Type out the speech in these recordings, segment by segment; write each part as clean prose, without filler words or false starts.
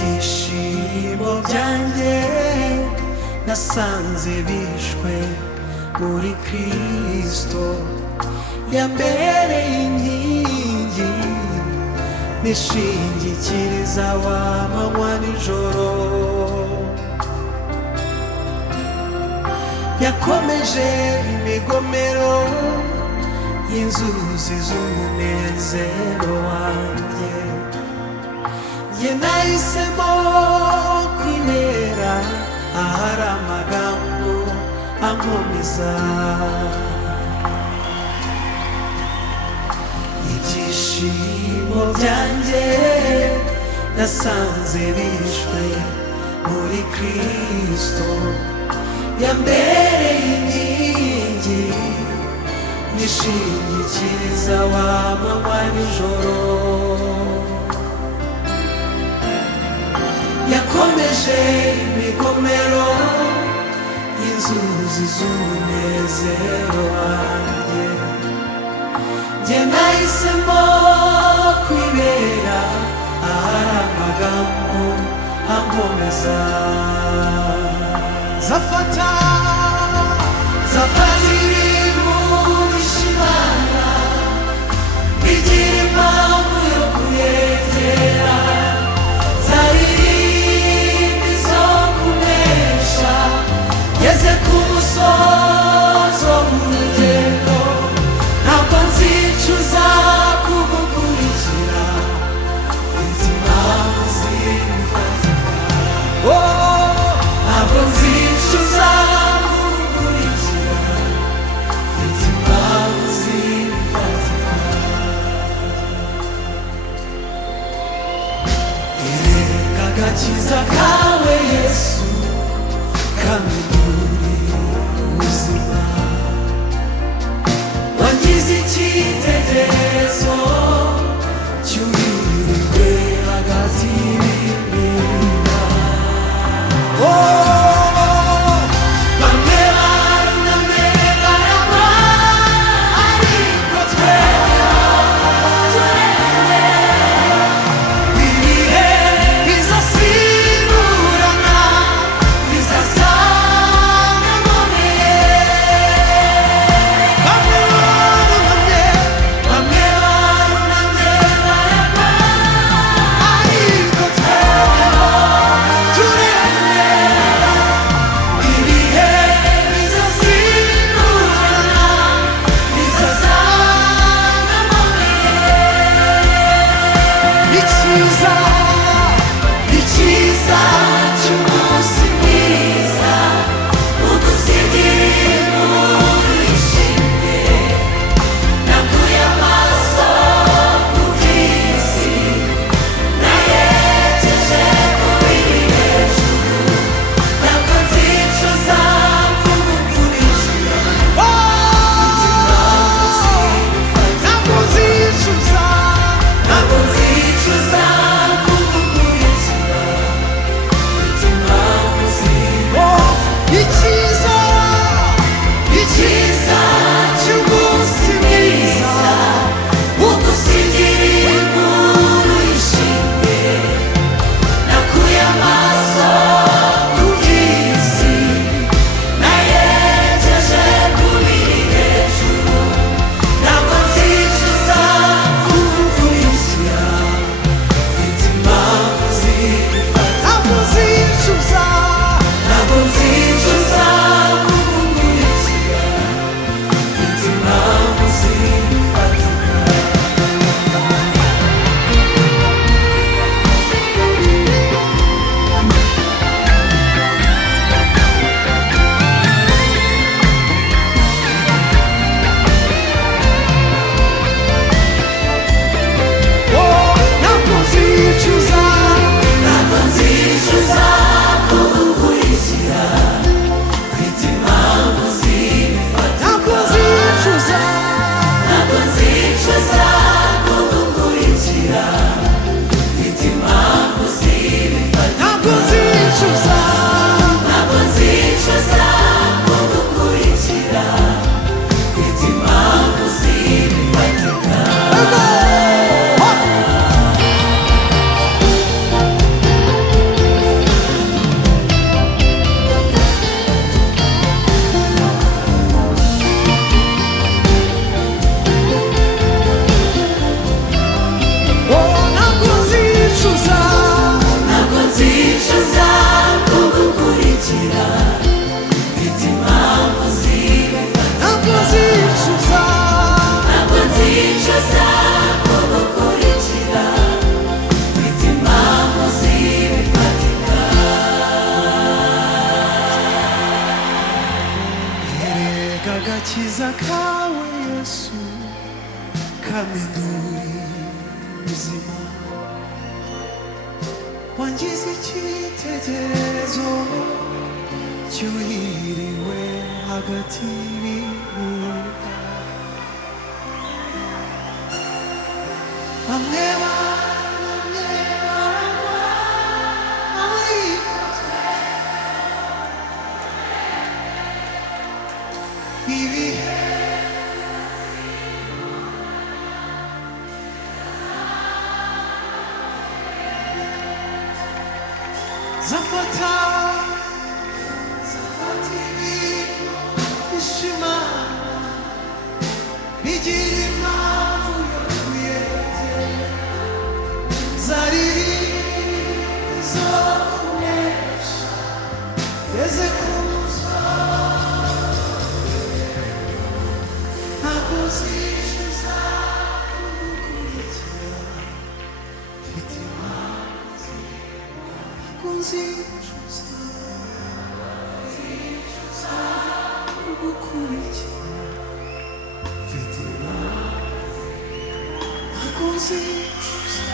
ibyishimo byanjye nasanze bishwe muri Kristo, yambereye inkingi nishingikiriza w'amanywa nijoro, yakomeje imigomero y'inzuzi z'umunezero wanjye. Jye nahisemo kwibera ahari amagambo ankomeza, ibyishimo byanjye nasanze bishwe muri Kristo, yambereye inkingi nishingikiriza w'amanywa nijoro, yakomeje imigomero y'inzuzi z'umunezero wanjye. Jye nahisemo kwibera ahari amagambo ankomeza, zafata ibimurishimana bigira impamvu yo kuyegera, zaririmba izo kunesha, ngeze ku musozo w'urugendo, ntabwo nzicuza kugukurikira, mfite impamvu zifatika. Ntabwo nzicuza kugukurikira, mfite impamvu zifatika. Erega agakiza kawe Yesu kamiduri ubuzima, wangize icyitegererezo cy'uwirirwe hagati y'ibimina. Bamwe barunamye baragwa, ariko tweho turemye, ibihe bizasimburana bizasanga nkomeye. Bamwe barunamye kawe Yesu kaminduri ubuzima wangize icyitegererezo cyuhiriwe hagati y'ibihuga bamwe baragwa ariko ibihe zafata ibishima bigira impamvu yo kuyegera zariri zo kunesha eze kuza ntabwo uzishyuza kugukurikira mfite impamvu ntabwo uzishyuza kugukurikira mfite impamvu ntabwo uzishyuza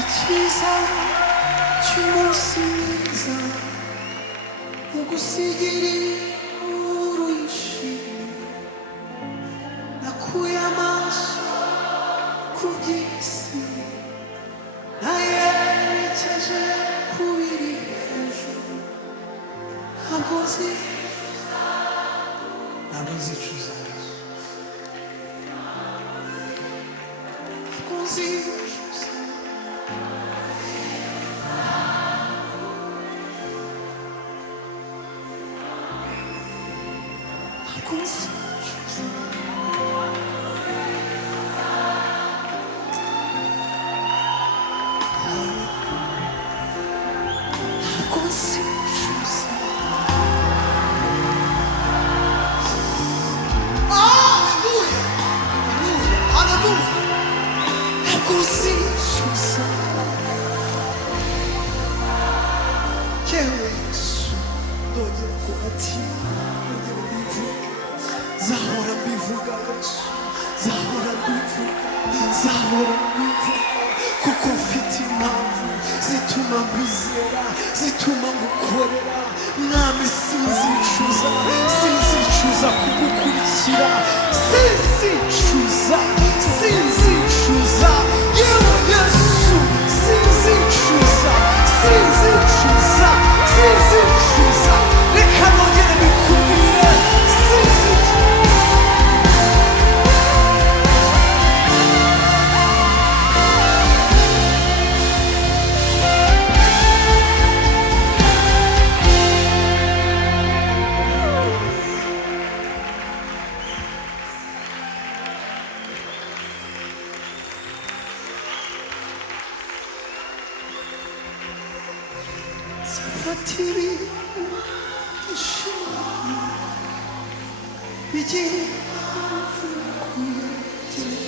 icyiza cy'umunsi mwiza ugusigira inkuru yishimye nakuye amaso ku by'isi nayerekeje ku biri hejuru ntabwo nzicuza ntabwo nzicuza Zahora mbivuga Yesu, zahora mbivuga kuko mfite impamvu zituma mbizera, zituma ngukorera mwami sinzicuza kugukurikira sinzicuza yewe Yesu sinzicuza reka nongere mbikubwire Fatiri ishima bigira impamvu kuyigira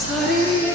zariri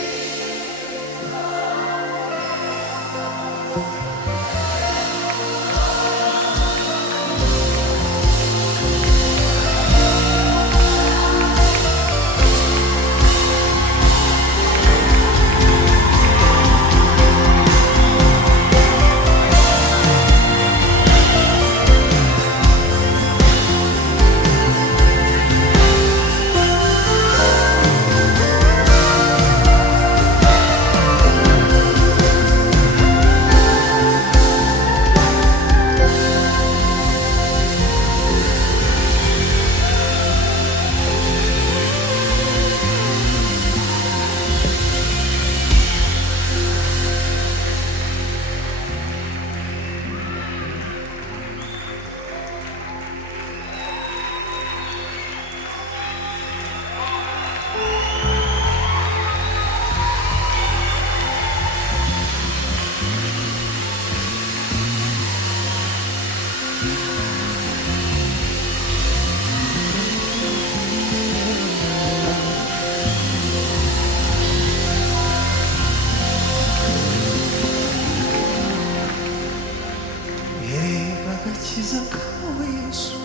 agakiza kawe Yesu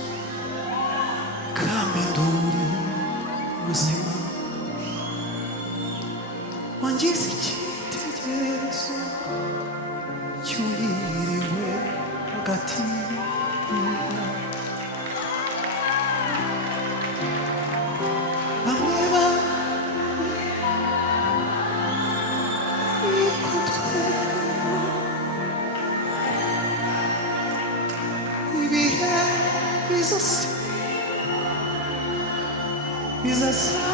kampindura ubuzima wangize icyitegererezo cyuhiriwe hagati y'inka bamwe bariko twebwe ibihe bizose bizaza